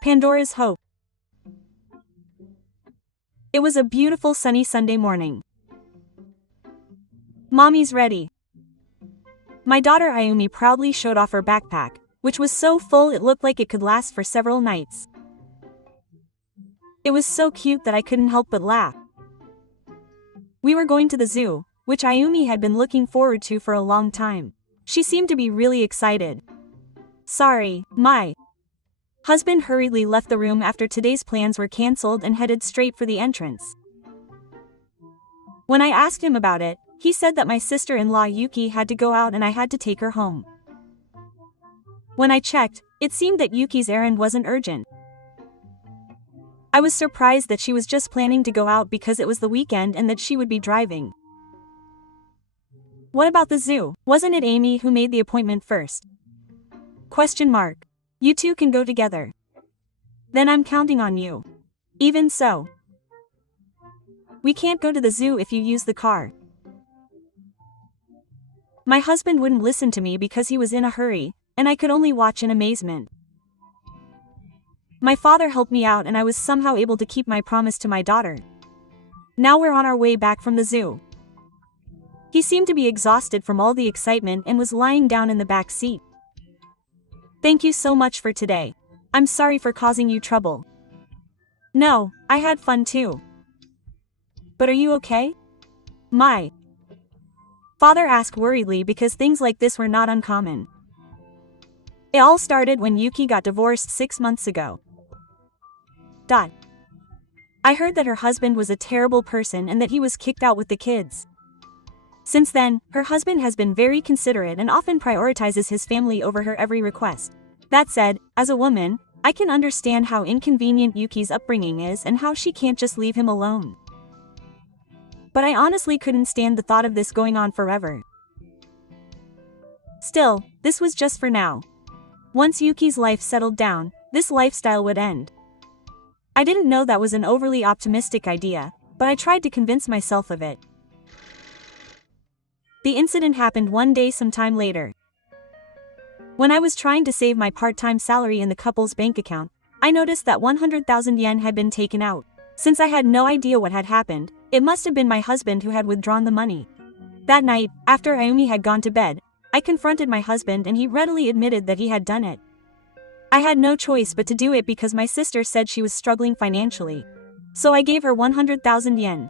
Pandora's Hope. It was a beautiful sunny Sunday morning. Mommy's ready. My daughter Ayumi proudly showed off her backpack, which was so full it looked like it could last for several nights. It was so cute that I couldn't help but laugh. We were going to the zoo, which Ayumi had been looking forward to for a long time. She seemed to be really excited. Sorry, my husband hurriedly left the room after today's plans were cancelled and headed straight for the entrance. When I asked him about it, he said that my sister-in-law Yuki had to go out and I had to take her home. When I checked, it seemed that Yuki's errand wasn't urgent. I was surprised that she was just planning to go out because it was the weekend and that she would be driving. What about the zoo? Wasn't it Amy who made the appointment first? Question mark. You two can go together. Then I'm counting on you. Even so. We can't go to the zoo if you use the car. My husband wouldn't listen to me because he was in a hurry, and I could only watch in amazement. My father helped me out and I was somehow able to keep my promise to my daughter. Now we're on our way back from the zoo. He seemed to be exhausted from all the excitement and was lying down in the back seat. Thank you so much for today. I'm sorry for causing you trouble. No, I had fun too. But are you okay? My father asked worriedly because things like this were not uncommon. It all started when Yuki got divorced 6 months ago. I heard that her husband was a terrible person and that he was kicked out with the kids. Since then, her husband has been very considerate and often prioritizes his family over her every request. That said, as a woman, I can understand how inconvenient Yuki's upbringing is and how she can't just leave him alone. But I honestly couldn't stand the thought of this going on forever. Still, this was just for now. Once Yuki's life settled down, this lifestyle would end. I didn't know that was an overly optimistic idea, but I tried to convince myself of it. The incident happened one day sometime later. When I was trying to save my part-time salary in the couple's bank account, I noticed that 100,000 yen had been taken out. Since I had no idea what had happened, it must have been my husband who had withdrawn the money. That night, after Ayumi had gone to bed, I confronted my husband and he readily admitted that he had done it. I had no choice but to do it because my sister said she was struggling financially. So I gave her 100,000 yen.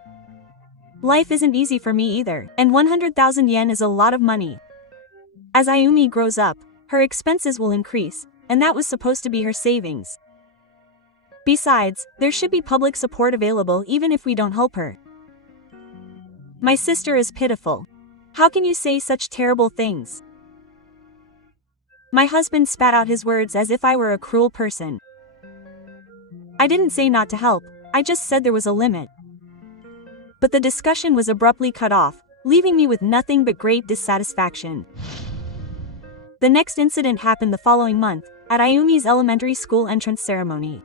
Life isn't easy for me either, and 100,000 yen is a lot of money. As Ayumi grows up, her expenses will increase, and that was supposed to be her savings. Besides, there should be public support available even if we don't help her. My sister is pitiful. How can you say such terrible things? My husband spat out his words as if I were a cruel person. I didn't say not to help, I just said there was a limit. But the discussion was abruptly cut off, leaving me with nothing but great dissatisfaction. The next incident happened the following month, at Ayumi's elementary school entrance ceremony.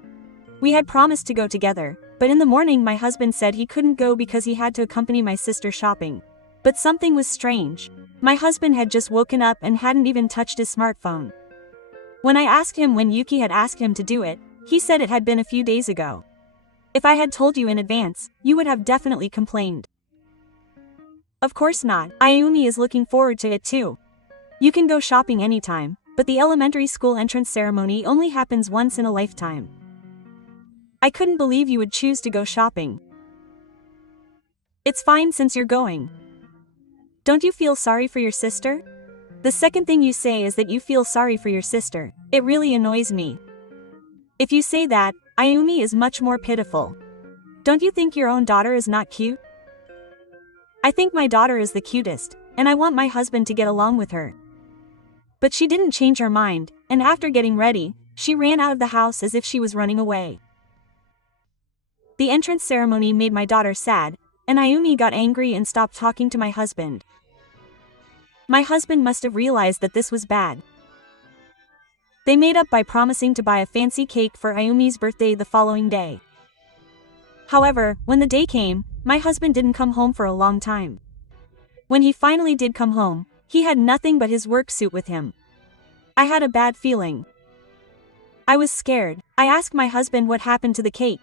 We had promised to go together, but in the morning my husband said he couldn't go because he had to accompany my sister shopping. But something was strange. My husband had just woken up and hadn't even touched his smartphone. When I asked him when Yuki had asked him to do it, he said it had been a few days ago. If I had told you in advance, you would have definitely complained. Of course not, Ayumi is looking forward to it too. You can go shopping anytime, but the elementary school entrance ceremony only happens once in a lifetime. I couldn't believe you would choose to go shopping. It's fine since you're going. Don't you feel sorry for your sister? The second thing you say is that you feel sorry for your sister. It really annoys me. If you say that, Ayumi is much more pitiful. Don't you think your own daughter is not cute? I think my daughter is the cutest, and I want my husband to get along with her. But she didn't change her mind, and after getting ready, she ran out of the house as if she was running away. The entrance ceremony made my daughter sad, and Ayumi got angry and stopped talking to my husband. My husband must have realized that this was bad. They made up by promising to buy a fancy cake for Ayumi's birthday the following day. However, when the day came, my husband didn't come home for a long time. When he finally did come home, he had nothing but his work suit with him. I had a bad feeling. I was scared. I asked my husband what happened to the cake.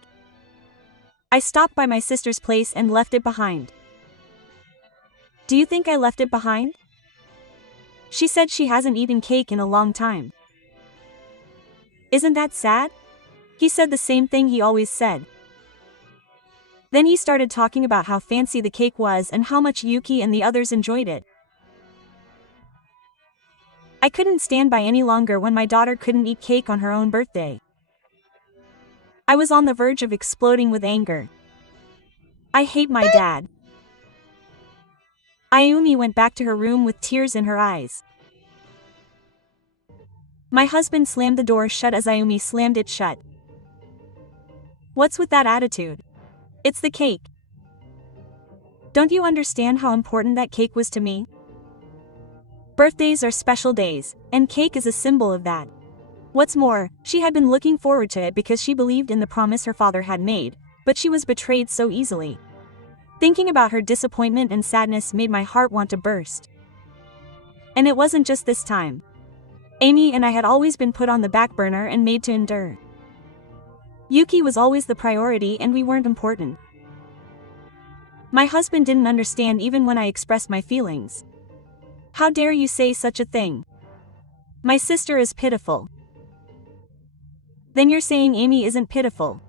I stopped by my sister's place and left it behind. Do you think I left it behind? She said she hasn't eaten cake in a long time. Isn't that sad? He said the same thing he always said. Then he started talking about how fancy the cake was and how much Yuki and the others enjoyed it. I couldn't stand by any longer when my daughter couldn't eat cake on her own birthday. I was on the verge of exploding with anger. I hate my dad. Ayumi went back to her room with tears in her eyes. My husband slammed the door shut as Ayumi slammed it shut. What's with that attitude? It's the cake. Don't you understand how important that cake was to me? Birthdays are special days, and cake is a symbol of that. What's more, she had been looking forward to it because she believed in the promise her father had made, but she was betrayed so easily. Thinking about her disappointment and sadness made my heart want to burst. And it wasn't just this time. Amy and I had always been put on the back burner and made to endure. Yuki was always the priority and we weren't important. My husband didn't understand even when I expressed my feelings. How dare you say such a thing? My sister is pitiful. Then you're saying Amy isn't pitiful.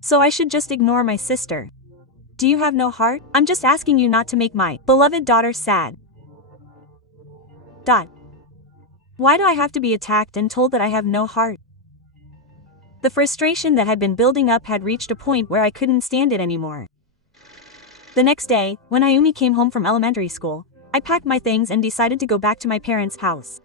So I should just ignore my sister. Do you have no heart? I'm just asking you not to make my beloved daughter sad. Why do I have to be attacked and told that I have no heart? The frustration that had been building up had reached a point where I couldn't stand it anymore. The next day, when Ayumi came home from elementary school, I packed my things and decided to go back to my parents' house.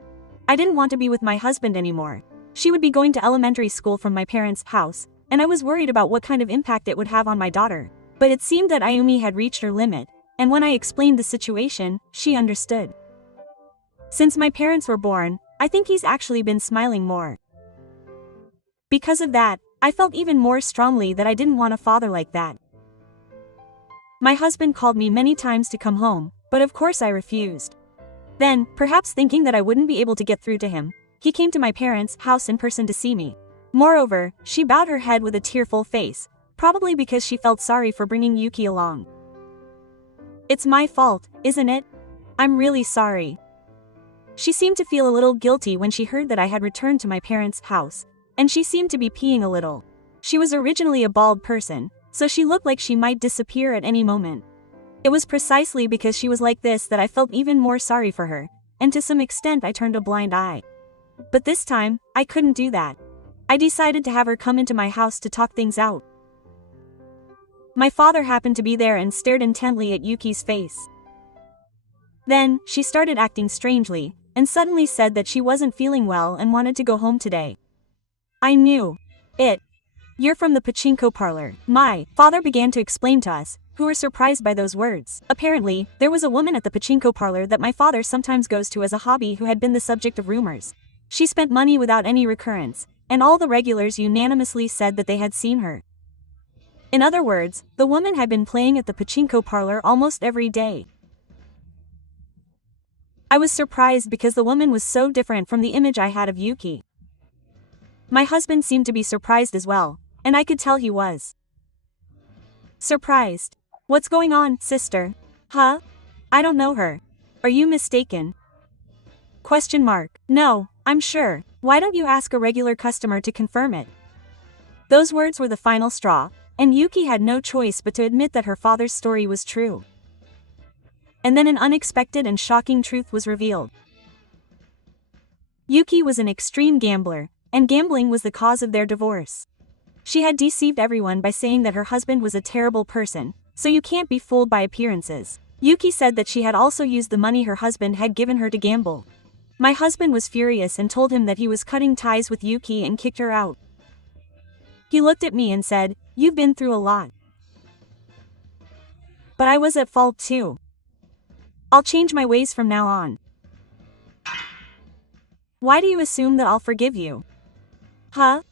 I didn't want to be with my husband anymore. She would be going to elementary school from my parents' house, and I was worried about what kind of impact it would have on my daughter. But it seemed that Ayumi had reached her limit, and when I explained the situation, she understood. Since my parents were born, I think he's actually been smiling more. Because of that, I felt even more strongly that I didn't want a father like that. My husband called me many times to come home, but of course I refused. Then, perhaps thinking that I wouldn't be able to get through to him, he came to my parents' house in person to see me. Moreover, she bowed her head with a tearful face, probably because she felt sorry for bringing Yuki along. It's my fault, isn't it? I'm really sorry. She seemed to feel a little guilty when she heard that I had returned to my parents' house, and she seemed to be peeing a little. She was originally a bald person, so she looked like she might disappear at any moment. It was precisely because she was like this that I felt even more sorry for her, and to some extent I turned a blind eye. But this time, I couldn't do that. I decided to have her come into my house to talk things out. My father happened to be there and stared intently at Yuki's face. Then, she started acting strangely, and suddenly said that she wasn't feeling well and wanted to go home today. I knew it. You're from the pachinko parlor. My father began to explain to us, who were surprised by those words. Apparently, there was a woman at the pachinko parlor that my father sometimes goes to as a hobby who had been the subject of rumors. She spent money without any recurrence, and all the regulars unanimously said that they had seen her. In other words, the woman had been playing at the pachinko parlor almost every day. I was surprised because the woman was so different from the image I had of Yuki. My husband seemed to be surprised as well, and I could tell he was. Surprised. What's going on, sister? Huh? I don't know her. Are you mistaken? Question mark. No, I'm sure. Why don't you ask a regular customer to confirm it? Those words were the final straw, and Yuki had no choice but to admit that her father's story was true. And then an unexpected and shocking truth was revealed. Yuki was an extreme gambler, and gambling was the cause of their divorce. She had deceived everyone by saying that her husband was a terrible person, so you can't be fooled by appearances. Yuki said that she had also used the money her husband had given her to gamble. My husband was furious and told him that he was cutting ties with Yuki and kicked her out. He looked at me and said, "You've been through a lot. But I was at fault too. I'll change my ways from now on. Why do you assume that I'll forgive you? Huh?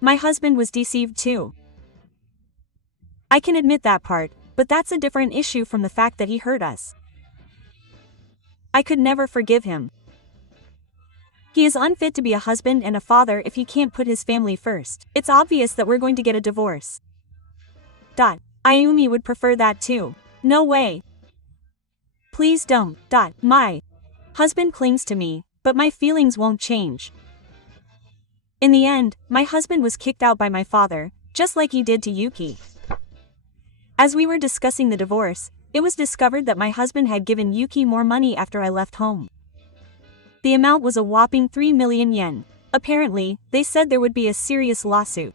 My husband was deceived too. I can admit that part, but that's a different issue from the fact that he hurt us. I could never forgive him. He is unfit to be a husband and a father if he can't put his family first. It's obvious that we're going to get a divorce. Ayumi would prefer that too. No way. Please don't. My husband clings to me, but my feelings won't change. In the end, my husband was kicked out by my father, just like he did to Yuki. As we were discussing the divorce, it was discovered that my husband had given Yuki more money after I left home. The amount was a whopping 3 million yen. Apparently, they said there would be a serious lawsuit.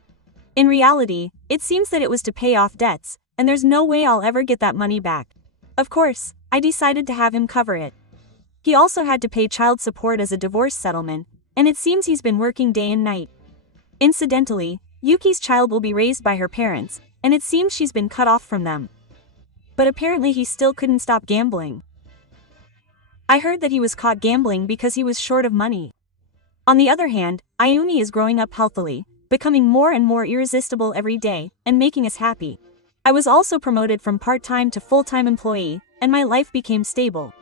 In reality, it seems that it was to pay off debts, and there's no way I'll ever get that money back. Of course, I decided to have him cover it. He also had to pay child support as a divorce settlement, and it seems he's been working day and night. Incidentally, Yuki's child will be raised by her parents, and it seems she's been cut off from them. But apparently he still couldn't stop gambling. I heard that he was caught gambling because he was short of money. On the other hand, Ayumi is growing up healthily, becoming more and more irresistible every day, and making us happy. I was also promoted from part-time to full-time employee, and my life became stable.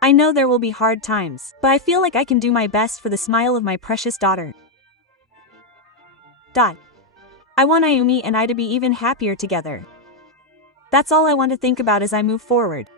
I know there will be hard times, but I feel like I can do my best for the smile of my precious daughter. I want Ayumi and I to be even happier together. That's all I want to think about as I move forward.